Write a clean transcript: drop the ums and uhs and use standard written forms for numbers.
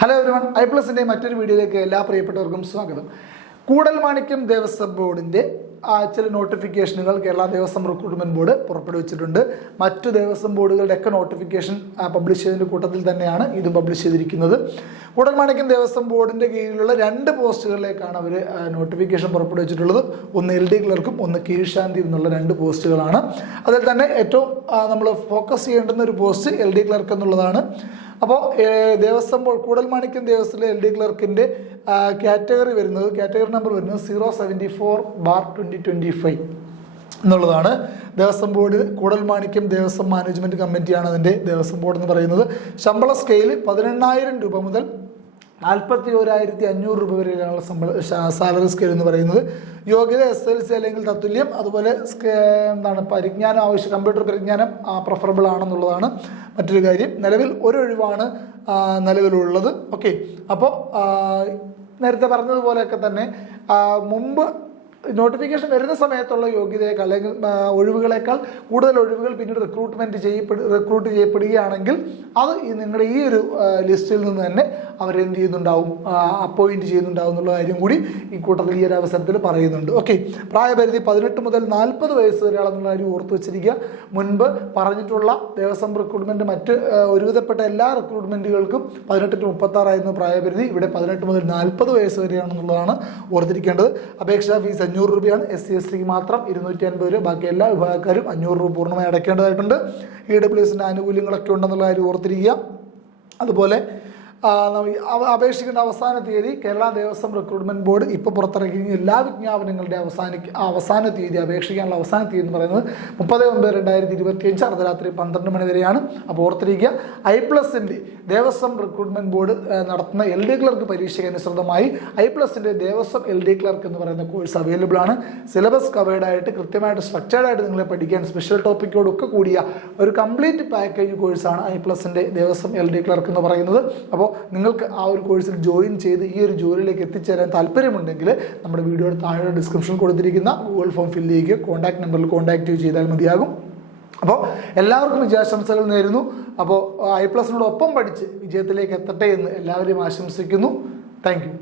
Hello everyone, ഐ+ന്റെ മറ്റൊരു വീഡിയോയിലേക്ക് എല്ലാ പ്രിയപ്പെട്ടവർക്കും സ്വാഗതം. കൂടൽമാണിക്യം ദേവസ്വം ബോർഡിന്റെ ചില നോട്ടിഫിക്കേഷനുകൾ കേരള ദേവസ്വം റിക്രൂട്ട്മെന്റ് ബോർഡ് പുറപ്പെടുവിച്ചിട്ടുണ്ട്. മറ്റു ദേവസ്വം ബോർഡുകളുടെയൊക്കെ നോട്ടിഫിക്കേഷൻ പബ്ലിഷ് ചെയ്തതിൻ്റെ കൂട്ടത്തിൽ തന്നെയാണ് ഇതും പബ്ലിഷ് ചെയ്തിരിക്കുന്നത്. കൂടൽമാണിക്യം ദേവസ്വം ബോർഡിന്റെ കീഴിലുള്ള 2 പോസ്റ്റുകളിലേക്കാണ് അവർ നോട്ടിഫിക്കേഷൻ പുറപ്പെടുവിച്ചിട്ടുള്ളത്. ഒന്ന് LD ക്ലർക്കും ഒന്ന് കീഴ്ശാന്തി എന്നുള്ള 2 പോസ്റ്റുകളാണ്. അതിൽ തന്നെ ഏറ്റവും നമ്മൾ ഫോക്കസ് ചെയ്യേണ്ടുന്ന ഒരു പോസ്റ്റ് LD ക്ലർക്ക് എന്നുള്ളതാണ്. അപ്പോൾ ദേവസ്വം ബോർഡ് കൂടൽമാണിക്യം ദേവസ്വത്തിലെ LD ക്ലർക്കിൻ്റെ കാറ്റഗറി നമ്പർ വരുന്നത് 074/2025 എന്നുള്ളതാണ്. ദേവസ്വം ബോർഡ് കൂടൽമാണിക്യം ദേവസ്വം മാനേജ്മെൻറ്റ് കമ്മിറ്റിയാണ് അതിൻ്റെ ദേവസ്വം ബോർഡ് എന്ന് പറയുന്നത്. ശമ്പള സ്കെയിൽ 18,000 രൂപ മുതൽ 41,500 രൂപ വരെയാണ് സാലറി സ്കെയിൽ എന്ന് പറയുന്നത്. യോഗ്യത SLC അല്ലെങ്കിൽ തത്തുല്യം, അതുപോലെ പരിജ്ഞാനം കമ്പ്യൂട്ടർ പരിജ്ഞാനം പ്രിഫറബിൾ ആണെന്നുള്ളതാണ് മറ്റൊരു കാര്യം. നിലവിൽ ഒരു ഒഴിവാണ് നിലവിലുള്ളത്. ഓക്കെ, അപ്പോൾ നേരത്തെ പറഞ്ഞതുപോലെയൊക്കെ തന്നെ മുമ്പ് നോട്ടിഫിക്കേഷൻ വരുന്ന സമയത്തുള്ള യോഗ്യതയേക്കാൾ അല്ലെങ്കിൽ ഒഴിവുകളേക്കാൾ കൂടുതൽ ഒഴിവുകൾ പിന്നീട് റിക്രൂട്ട് ചെയ്യപ്പെടുകയാണെങ്കിൽ അത് നിങ്ങളുടെ ഈ ഒരു ലിസ്റ്റിൽ നിന്ന് തന്നെ അവരെന്ത് ചെയ്യുന്നുണ്ടാവും, അപ്പോയിൻറ്റ് ചെയ്യുന്നുണ്ടാവും എന്നുള്ള കാര്യം കൂടി ഈ കൂട്ടത്തിൽ ഈ ഒരു അവസരത്തിൽ പറയുന്നുണ്ട്. ഓക്കെ, പ്രായപരിധി 18 മുതൽ 40 വയസ്സ് വരെയാണെന്നുള്ള കാര്യം ഓർത്ത് വെച്ചിരിക്കുക. മുൻപ് പറഞ്ഞിട്ടുള്ള ദേവസ്വം റിക്രൂട്ട്മെൻറ്റ് മറ്റ് ഒരുവിധപ്പെട്ട എല്ലാ റിക്രൂട്ട്മെൻറ്റുകൾക്കും 18 to 36 പ്രായപരിധി. ഇവിടെ 18 മുതൽ 40 വയസ്സ് വരെയാണെന്നുള്ളതാണ് ഓർത്തിരിക്കേണ്ടത്. അപേക്ഷാ ഫീസ് 500 രൂപയാണ്. SC STക്ക് മാത്രം 250 രൂപ. ബാക്കി എല്ലാ വിഭാഗക്കാരും 500 രൂപ പൂർണ്ണമായി അടയ്ക്കേണ്ടതായിട്ടുണ്ട്. EWSന്റെ ആനുകൂല്യങ്ങളൊക്കെ ഉണ്ടെന്നുള്ള കാര്യം ഓർത്തിരിക്കുക. അതുപോലെ അപേക്ഷിക്കേണ്ട അവസാന തീയതി കേരള ദേവസ്വം റിക്രൂട്ട്മെന്റ് ബോർഡ് ഇപ്പോൾ പുറത്തിറക്കിയ എല്ലാ വിജ്ഞാപനങ്ങളുടെ അവസാന തീയതി, അപേക്ഷിക്കാനുള്ള അവസാന തീയതി എന്ന് പറയുന്നത് 30/9/2025 അർദ്ധരാത്രി 12 മണി വരെയാണ്. അപ്പോൾ ഓർത്തിരിക്കുക, ഐ+ന്റെ ദേവസ്വം റിക്രൂട്ട്മെന്റ് ബോർഡ് നടത്തുന്ന LD ക്ലർക്ക് പരീക്ഷയ്ക്ക് അനുസൃതമായി ഐ+ന്റെ ദേവസ്വം LD ക്ലർക്ക് എന്ന് പറയുന്ന കോഴ്സ് അവൈലബിൾ ആണ്. സിലബസ് കവേർഡ് ആയിട്ട് കൃത്യമായിട്ട് സ്ട്രക്ചേർഡ് ആയിട്ട് നിങ്ങളെ പഠിക്കാൻ സ്പെഷ്യൽ ടോപ്പിക്കോടൊക്കെ കൂടിയ ഒരു കംപ്ലീറ്റ് പാക്കേജ് കോഴ്സാണ് ഐ+ന്റെ ദേവസ്വം LD ക്ലർക്ക് എന്ന് പറയുന്നത്. അപ്പോൾ നിങ്ങൾക്ക് ആ ഒരു കോഴ്സിൽ ജോയിൻ ചെയ്ത് ഈ ഒരു ജോലിയിലേക്ക് എത്തിച്ചേരാൻ താല്പര്യമുണ്ടെങ്കിൽ നമ്മുടെ വീഡിയോയുടെ താഴെ ഡിസ്ക്രിപ്ഷൻ കൊടുത്തിരിക്കുന്ന ഗൂഗിൾ ഫോം ഫില്ല് ചെയ്യുക, കോൺടാക്ട് നമ്പറിൽ കോൺടാക്ട് ചെയ്താൽ മതിയാകും. അപ്പോൾ എല്ലാവർക്കും വിജയാശംസകൾ നേരുന്നു. അപ്പോൾ ഐ+നോടൊപ്പം പഠിച്ച് വിജയത്തിലേക്ക് എത്തട്ടെ എന്ന് എല്ലാവരെയും ആശംസിക്കുന്നു. Thank you.